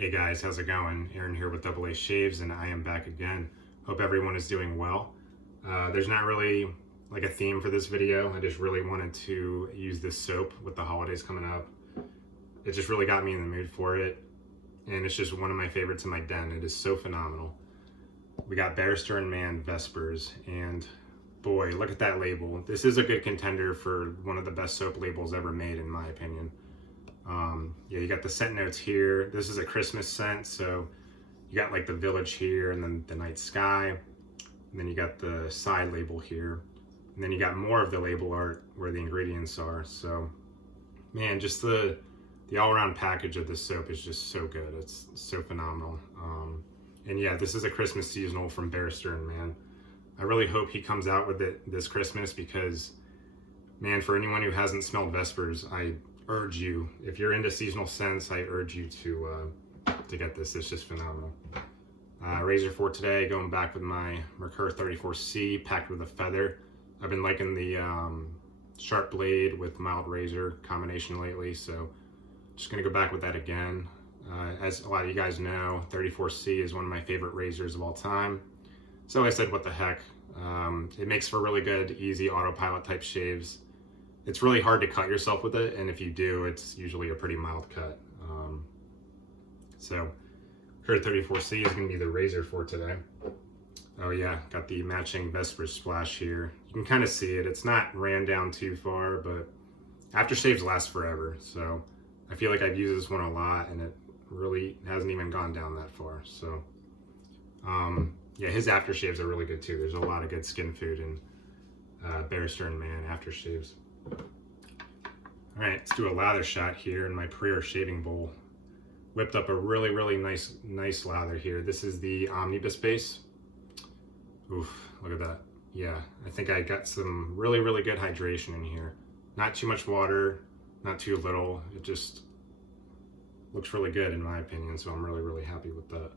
Hey guys, how's it going? Aaron here with AA Shaves, and I am back again. Hope everyone is doing well. There's not really like a theme for this video. I just really wanted to use this soap with the holidays coming up. It just really got me in the mood for it, and it's just one of my favorites in my den. It is so phenomenal. We got Barrister and Mann Vespers, and boy, look at that label. This is a good contender for one of the best soap labels ever made, in my opinion. Yeah, you got the scent notes here. This is a Christmas scent, so you got like the village here, and then the night sky, and then you got the side label here, and then you got more of the label art where the ingredients are. So man, just the all-around package of this soap is just so good. It's so phenomenal. And yeah, this is a Christmas seasonal from Barrister and Mann. I really hope he comes out with it this Christmas, because man, for anyone who hasn't smelled Vespers, I urge you, if you're into seasonal scents, I urge you to get this. It's just phenomenal. Razor for today, going back with my Mercur 34C packed with a feather. I've been liking the sharp blade with mild razor combination lately, so just gonna go back with that again. As a lot of you guys know, 34C is one of my favorite razors of all time. So I said, what the heck? It makes for really good, easy autopilot type shaves. It's really hard to cut yourself with it, and if you do, it's usually a pretty mild cut. So Mercur 34C is going to be the razor for today. Oh yeah, got the matching Vespers splash here. You can kind of see it. It's not ran down too far, but aftershaves last forever. So I feel like I've used this one a lot, and it really hasn't even gone down that far. So yeah, his aftershaves are really good too. There's a lot of good skin food in Barrister and Mann aftershaves. All right, let's do a lather shot here in my Perrier shaving bowl. Whipped up a really nice lather here. This is the Omnibus base. Oof, look at that. Yeah, I think I got some really good hydration in here. Not too much water, not too little. It just looks really good in my opinion, so I'm really happy with that.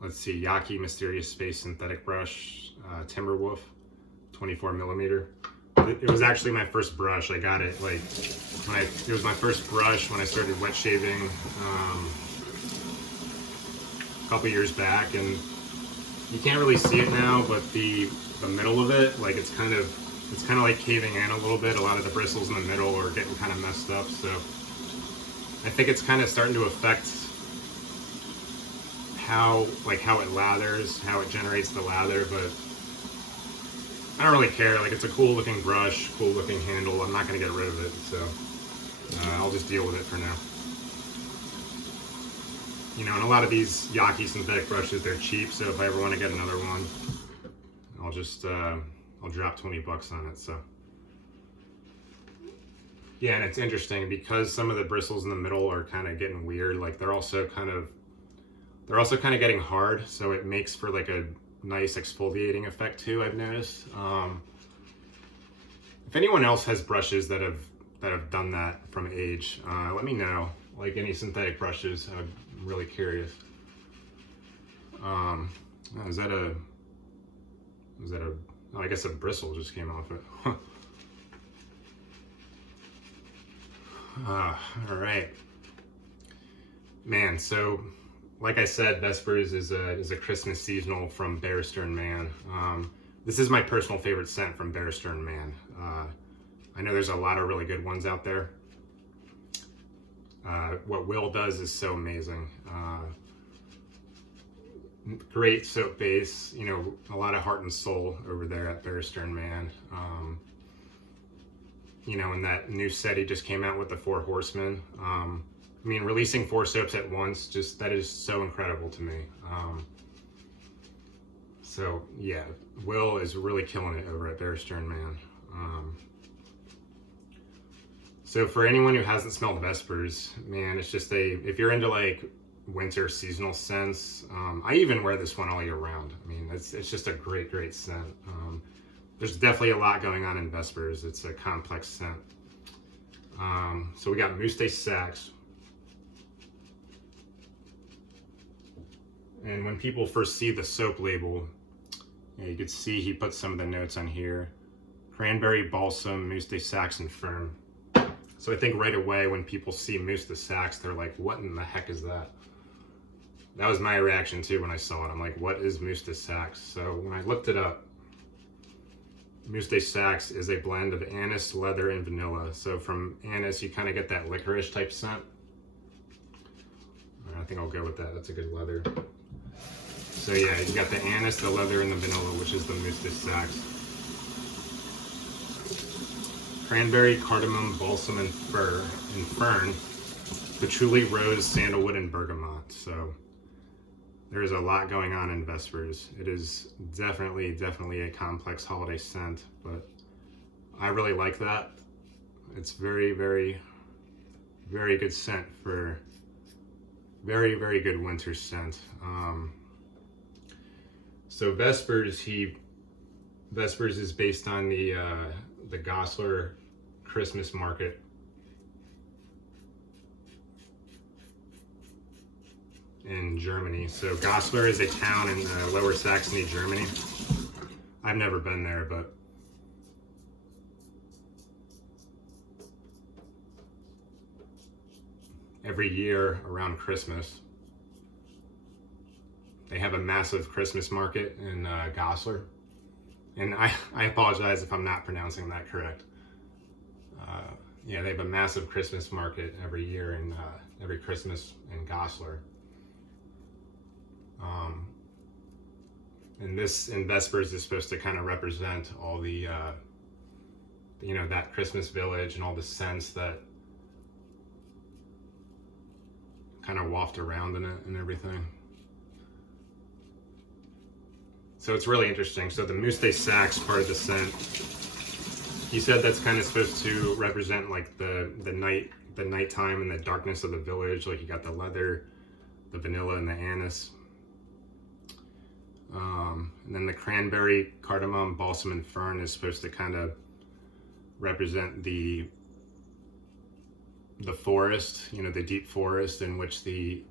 Let's see, Yaki Mysterious Space Synthetic Brush, Timberwolf, 24 millimeter. It was actually my first brush. I got it like it was my first brush when I started wet shaving a couple years back, and you can't really see it now, but the middle of it, like it's kind of like caving in a little bit. A lot of the bristles in the middle are getting kind of messed up, so I think it's kind of starting to affect how it lathers, how it generates the lather, but I don't really care. Like, it's a cool looking brush, cool looking handle. I'm not going to get rid of it, so I'll just deal with it for now. You know, and a lot of these Yaki synthetic brushes, they're cheap, so if I ever want to get another one, I'll just I'll drop 20 bucks on it. So yeah, and it's interesting because some of the bristles in the middle are kind of getting weird. Like, they're also kind of getting hard, so it makes for like a nice exfoliating effect too, I've noticed. If anyone else has brushes that have done that from age, let me know. Like, any synthetic brushes, I'm really curious. Oh, I guess a bristle just came off it. All right, man. So, like I said, Vespers is a Christmas seasonal from Barrister and Mann. This is my personal favorite scent from Barrister and Mann. I know there's a lot of really good ones out there. What Will does is so amazing. Great soap base, you know, a lot of heart and soul over there at Barrister and Mann. You know, and that new set he just came out with, the 4 Horsemen. I mean, releasing 4 soaps at once, that is so incredible to me. So yeah, Will is really killing it over at Barrister and Mann. So for anyone who hasn't smelled Vespers, man, it's just if you're into like winter seasonal scents, I even wear this one all year round. I mean, it's just a great scent. There's definitely a lot going on in Vespers. It's a complex scent. So we got Mousse de Saxe. And when people first see the soap label, you can see he put some of the notes on here. Cranberry, balsam, Mousse de Saxe, and fern. So I think right away when people see Mousse de Saxe, they're like, what in the heck is that? That was my reaction too when I saw it. I'm like, what is Mousse de Saxe? So when I looked it up, Mousse de Saxe is a blend of anise, leather, and vanilla. So from anise, you kind of get that licorice type scent. I think I'll go with that. That's a good leather. So yeah, you got the anise, the leather, and the vanilla, which is the Mousse de Saxe. Cranberry, cardamom, balsam, and fern, patchouli, rose, sandalwood, and bergamot. So there's a lot going on in Vespers. It is definitely a complex holiday scent, but I really like that. It's very good scent for very good winter scent. So Vespers is based on the Goslar Christmas market in Germany. So Goslar is a town in Lower Saxony, Germany. I've never been there, but every year around Christmas, they have a massive Christmas market in Goslar. And I apologize if I'm not pronouncing that correct. Yeah, they have a massive Christmas market every year in every Christmas in Goslar. And this in Vespers is supposed to kind of represent all the, you know, that Christmas village and all the scents that kind of waft around in it and everything. So it's really interesting. So the Mousse de Saxe part of the scent, he said that's kind of supposed to represent like the nighttime and the darkness of the village. Like you got the leather, the vanilla, and the anise. And then the cranberry, cardamom, balsam, and fern is supposed to kind of represent the forest, you know, the deep forest in which the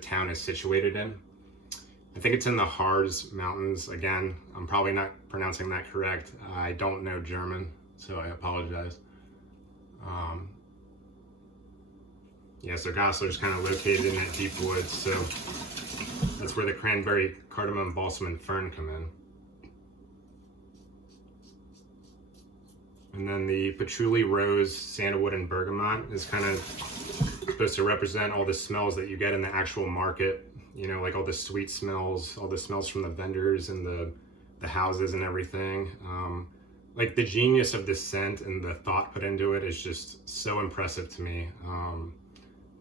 town is situated in. I think it's in the Harz Mountains. Again, I'm probably not pronouncing that correct. I don't know German, so I apologize. Yeah, so Goslar is kind of located in that deep woods, so that's where the cranberry, cardamom, balsam, and fern come in. And then the patchouli, rose, sandalwood, and bergamot is kind of supposed to represent all the smells that you get in the actual market. You know, like all the sweet smells, all the smells from the vendors and the houses and everything. Like the genius of this scent and the thought put into it is just so impressive to me.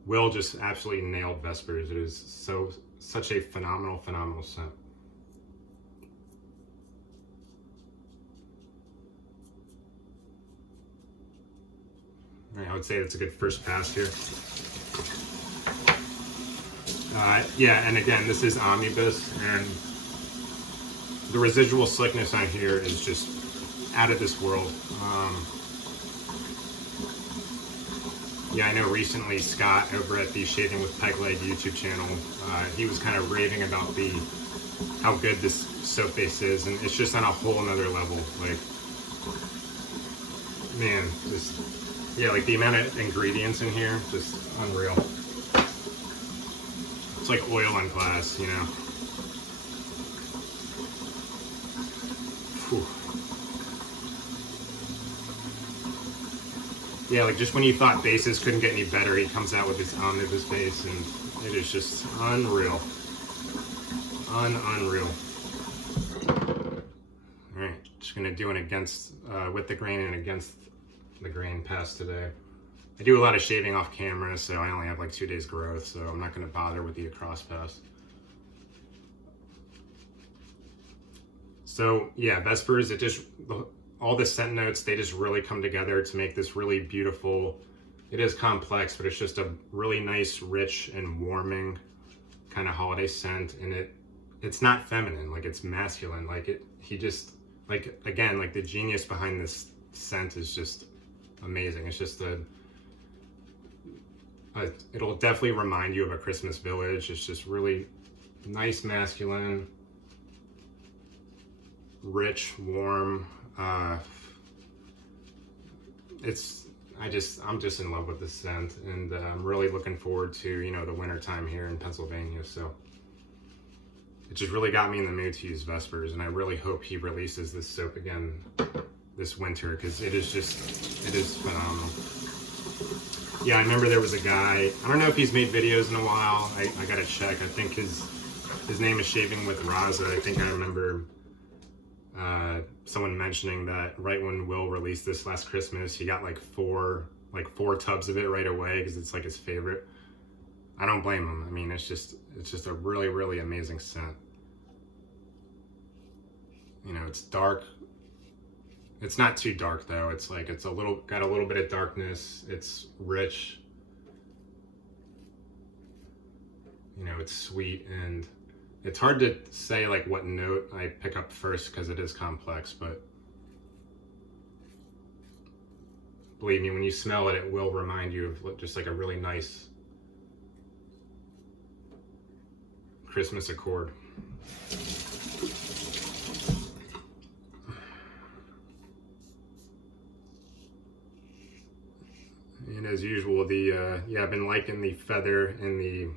Will just absolutely nailed Vespers. It is such a phenomenal scent. All right, I would say that's a good first pass here. Yeah, and again, this is omnibus, and the residual slickness on here is just out of this world. Yeah, I know recently Scott over at the Shaving with Peg Leg YouTube channel, he was kind of raving about how good this soap base is, and it's just on a whole nother level. Like, man, yeah, like the amount of ingredients in here, just unreal. It's like oil on glass, you know. Whew. Yeah, like just when you thought bases couldn't get any better, he comes out with this omnibus base, and it is just unreal. Unreal. All right, just gonna do an against, with the grain and against the grain pass today. I do a lot of shaving off camera, so I only have like 2 days growth, so I'm not going to bother with the across pass. So yeah, Vespers, all the scent notes, they just really come together to make this really beautiful. It is complex, but it's just a really nice, rich, and warming kind of holiday scent. And it's not feminine, like it's masculine. Like again, like the genius behind this scent is just amazing. It's just it'll definitely remind you of a Christmas village. It's just really nice, masculine, rich, warm. I'm just in love with this scent, and I'm really looking forward to, you know, the winter time here in Pennsylvania. So it just really got me in the mood to use Vespers, and I really hope he releases this soap again this winter, because it is phenomenal. Yeah, I remember there was a guy, I don't know if he's made videos in a while. I gotta check. I think his name is Shaving with Raza. I think I remember someone mentioning that right when Will released this last Christmas, he got like four tubs of it right away because it's like his favorite. I don't blame him. I mean, it's just a really, really amazing scent. You know, it's dark. It's not too dark though. It's like, got a little bit of darkness. It's rich. You know, it's sweet, and it's hard to say like what note I pick up first because it is complex, but believe me, when you smell it, it will remind you of just like a really nice Christmas accord. And as usual, yeah, I've been liking the feather and the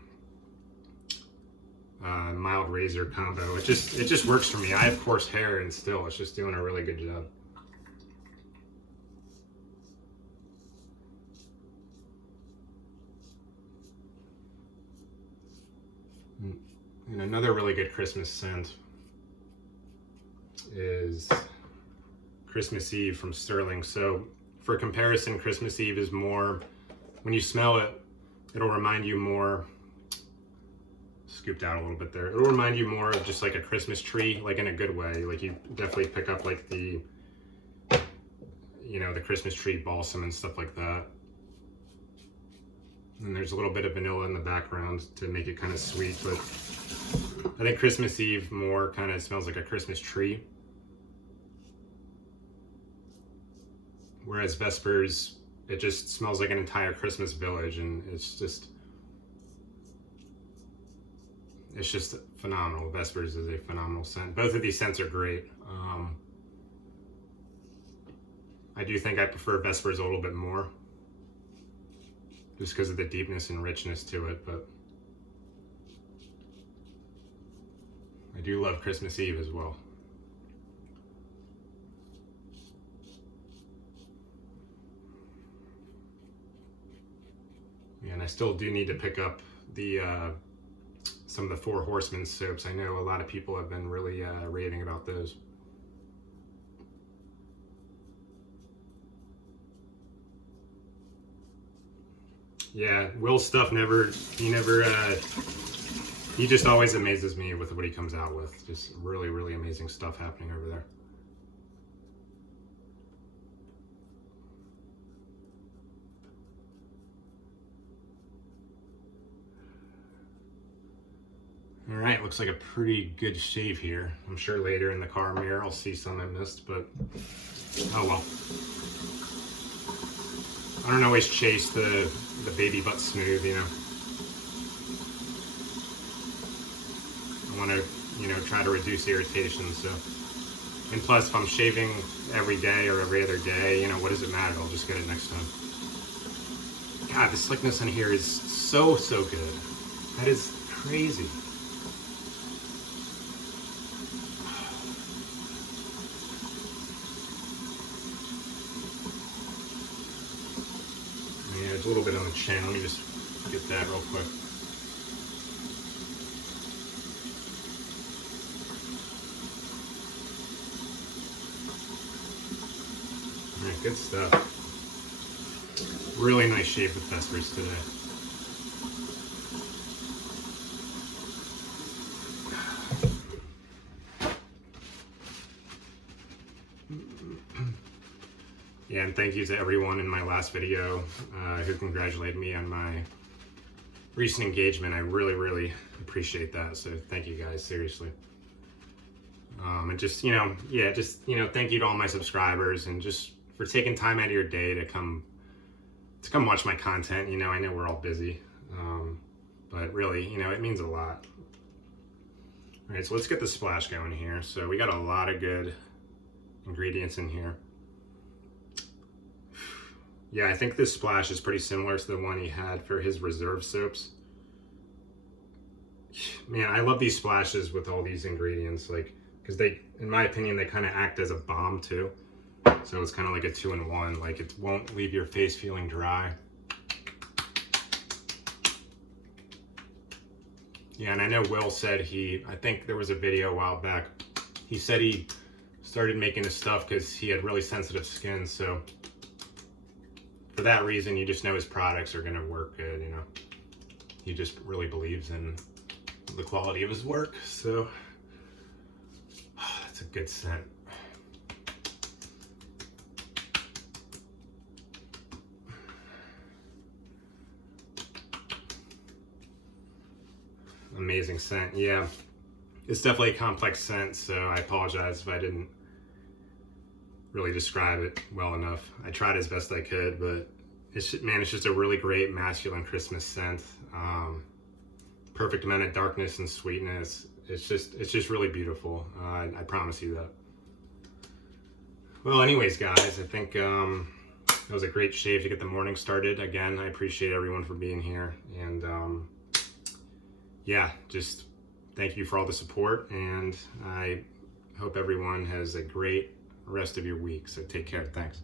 mild razor combo. It just works for me. I have coarse hair, and still it's just doing a really good job. And another really good Christmas scent is Christmas Eve from Stirling. So for comparison, Christmas Eve is more, when you smell it, it'll remind you more, scooped out a little bit there, it'll remind you more of just like a Christmas tree, like in a good way. Like you definitely pick up like the, you know, the Christmas tree balsam and stuff like that. And there's a little bit of vanilla in the background to make it kind of sweet, but I think Christmas Eve more kind of smells like a Christmas tree. Whereas Vespers, it just smells like an entire Christmas village, and it's just phenomenal. Vespers is a phenomenal scent. Both of these scents are great. I do think I prefer Vespers a little bit more, just because of the deepness and richness to it, but I do love Christmas Eve as well. And I still do need to pick up the some of the Four Horsemen soaps. I know a lot of people have been really raving about those. Yeah, Will's stuff he just always amazes me with what he comes out with. Just really, really amazing stuff happening over there. All right, looks like a pretty good shave here. I'm sure later in the car mirror I'll see some I missed, but oh well. I don't always chase the baby butt smooth, you know. I want to, you know, try to reduce irritation, so. And plus, if I'm shaving every day or every other day, you know, what does it matter? I'll just get it next time. God, the slickness in here is so good. That is crazy. Yeah, there's a little bit on the chin. Let me just get that real quick. All right, good stuff. Really nice shave with Vespers today. Yeah, and thank you to everyone in my last video who congratulated me on my recent engagement. I really, really appreciate that. So thank you guys, seriously. And just, you know, yeah, just, you know, thank you to all my subscribers, and just for taking time out of your day to come watch my content. You know, I know we're all busy, but really, you know, it means a lot. All right, so let's get the splash going here. So we got a lot of good ingredients in here. Yeah, I think this splash is pretty similar to the one he had for his reserve soaps. Man, I love these splashes with all these ingredients, like, because they, in my opinion, they kind of act as a balm too. So it's kind of like a 2-in-1, like it won't leave your face feeling dry. Yeah, and I know Will said I think there was a video a while back, he said he started making this stuff because he had really sensitive skin, so for that reason, you just know his products are going to work good, you know. He just really believes in the quality of his work, so it's a good scent. Amazing scent. Yeah, it's definitely a complex scent, so I apologize if I didn't really describe it well enough. I tried as best I could, but it's just a really great masculine Christmas scent. Perfect amount of darkness and sweetness. It's just really beautiful. I promise you that. Well, anyways, guys, I think that was a great shave to get the morning started. Again, I appreciate everyone for being here, and yeah, just thank you for all the support, and I hope everyone has a great rest of your week. So take care. Thanks.